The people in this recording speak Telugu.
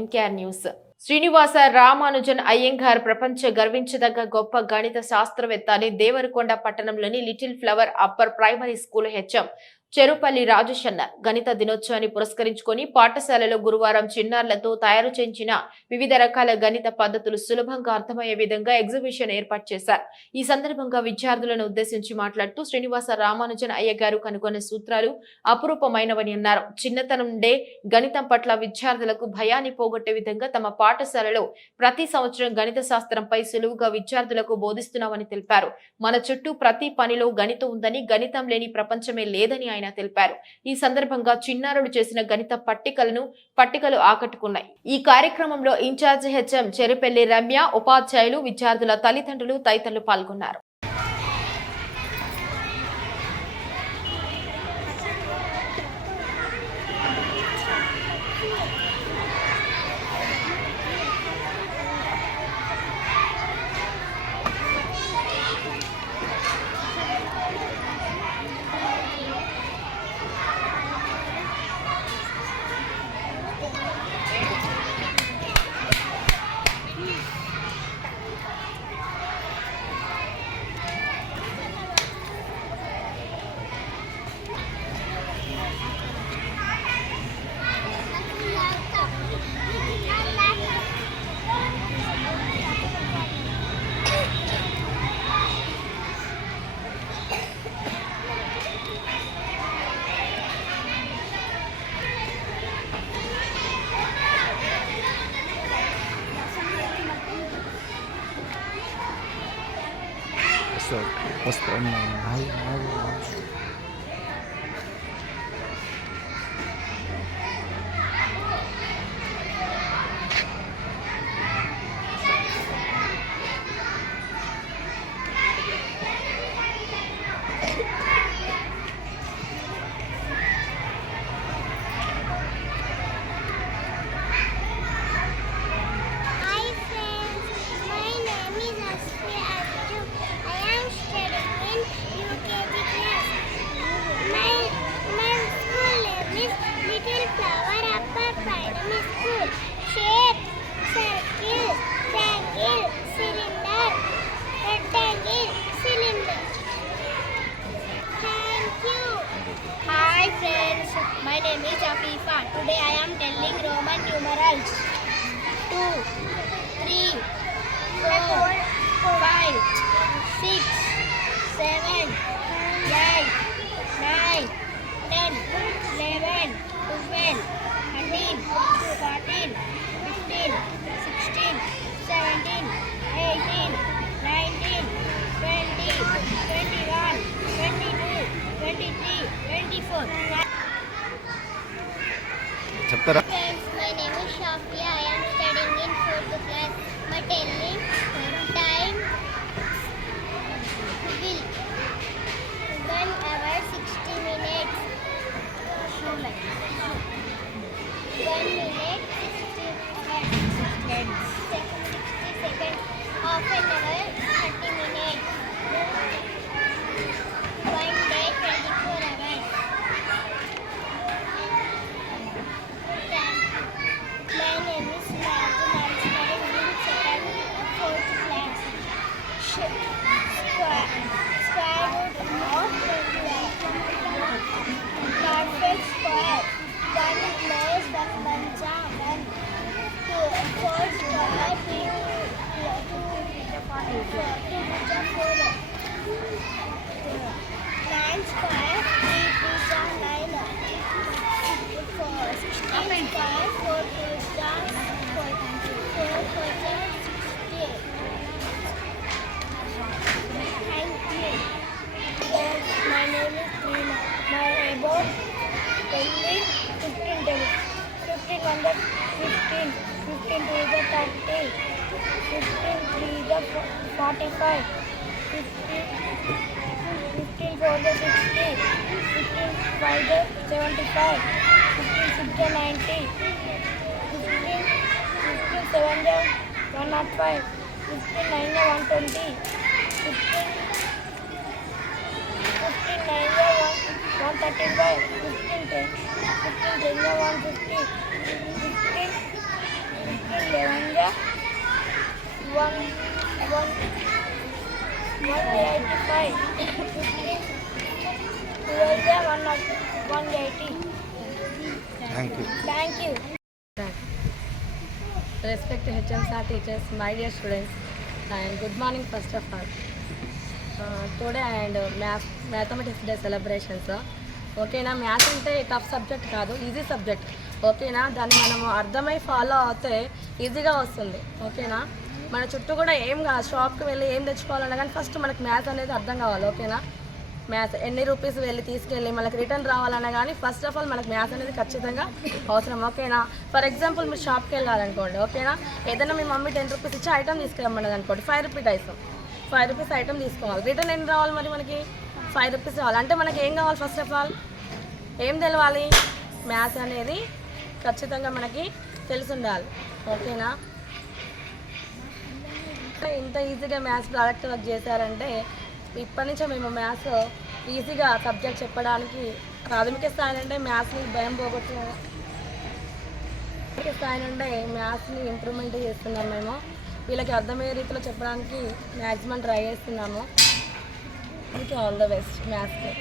M K news Srinivasa Ramanujan Iyengar ప్రపంచ గర్వించదగ్గ గొప్ప గణిత శాస్త్రవేత్త అని దేవరకొండ పట్టణంలోని little flower upper primary school H M Cherupalli Rajesh గణిత దినోత్సవాన్ని పురస్కరించుకొని పాఠశాలలో గురువారం చిన్నారులతో తయారు చేయించిన వివిధ రకాల గణిత పద్ధతులు సులభంగా అర్థమయ్యే విధంగా ఎగ్జిబిషన్ ఏర్పాటు చేశారు. ఈ సందర్భంగా విద్యార్థులను ఉద్దేశించి మాట్లాడుతూ శ్రీనివాస రామానుజన్ అయ్య గారు కనుగొన్న సూత్రాలు అపురూపమైనవని అన్నారు. చిన్నతనం నుండే గణితం పట్ల విద్యార్థులకు భయాన్ని పోగొట్టే విధంగా తమ పాఠశాలలో ప్రతి సంవత్సరం గణిత శాస్త్రంపై సులువుగా విద్యార్థులకు బోధిస్తున్నామని తెలిపారు. మన చుట్టూ ప్రతి పనిలో గణితం ఉందని గణితం లేని ప్రపంచమే లేదని ఆయన తెలిపారు. ఈ సందర్భంగా చిన్నారులు చేసిన గణిత పట్టికలను పట్టికలు ఆకట్టుకున్నాయి. ఈ కార్యక్రమంలో ఇన్ఛార్జ్ హెచ్ఎం చెరుపెల్లి రమ్య ఉపాధ్యాయులు విద్యార్థుల తల్లిదండ్రులు తదితరులు పాల్గొన్నారు. వస్తుంది వస్తుంది ఆగు, ఆగు, Hi friends, my name is Afifa. Today I am telling Roman numerals 2, 3, 4, 5, 6, fifteen three the forty five fifteen fifteen four the sixty fifteen five the seventy five fifteen six the ninety fifteen fifteen seven the one naught five fifteen nine the one twenty fifteen fifteen nine the one one thirty five fifteen ten fifteen ten the one fifty fifteen fifteen eleven the vâng vâng vâng vâng vâng vâng vâng vâng vâng vâng vâng respect HM sir teachers my dear students and good morning first of all today and math mathematics day celebrations ఓకేనా మ్యాథ్ అంటే టఫ్ సబ్జెక్ట్ కాదు ఈజీ సబ్జెక్ట్ ఓకేనా దాన్ని మనము అర్థమై ఫాలో అవుతే ఈజీగా వస్తుంది. ఓకేనా మన చుట్టూ కూడా ఏం కాదు. షాప్కి వెళ్ళి ఏం తెచ్చుకోవాలన్నా కానీ ఫస్ట్ మనకి మ్యాథ్స్ అనేది అర్థం కావాలి ఓకేనా? మ్యాథ్స్ ఎన్ని రూపీస్ వెళ్ళి తీసుకెళ్ళి మనకి రిటర్న్ రావాలన్నా కానీ ఫస్ట్ ఆఫ్ ఆల్ మనకి మ్యాథ్స్ అనేది ఖచ్చితంగా అవసరం ఓకేనా? ఫర్ ఎగ్జాంపుల్ మీరు షాప్కి వెళ్ళాలనుకోండి ఓకేనా? ఏదైనా మీ మమ్మీ టెన్ రూపీస్ ఇచ్చి ఐటమ్ తీసుకురమ్మన్నది అనుకోండి five rupees item five rupees item తీసుకోవాలి. రిటర్న్ ఎన్ని రావాలి మరి మనకి? ఫైవ్ రూపీస్ రావాలి. అంటే మనకి ఏం కావాలి ఫస్ట్ ఆఫ్ ఆల్? ఏం తెలవాలి? మ్యాథ్స్ అనేది ఖచ్చితంగా మనకి తెలిసి ఉండాలి ఓకేనా? ఇంత ఈజీగా మ్యాథ్స్ ప్రాజెక్ట్ వర్క్ చేశారంటే ఇప్పటి నుంచే మేము మ్యాథ్స్ ఈజీగా సబ్జెక్ట్ చెప్పడానికి ప్రాథమిక స్థాయి నుండే మ్యాథ్స్ని భయం పోగొట్టు ప్రాథమిక స్థాయి నుండే మ్యాథ్స్ని ఇంప్రూవ్మెంట్ చేస్తున్నాం మేము. వీళ్ళకి అర్థమయ్యే రీతిలో చెప్పడానికి మ్యాక్సిమం ట్రై చేస్తున్నాము. All the best మ్యాథ్స్కి.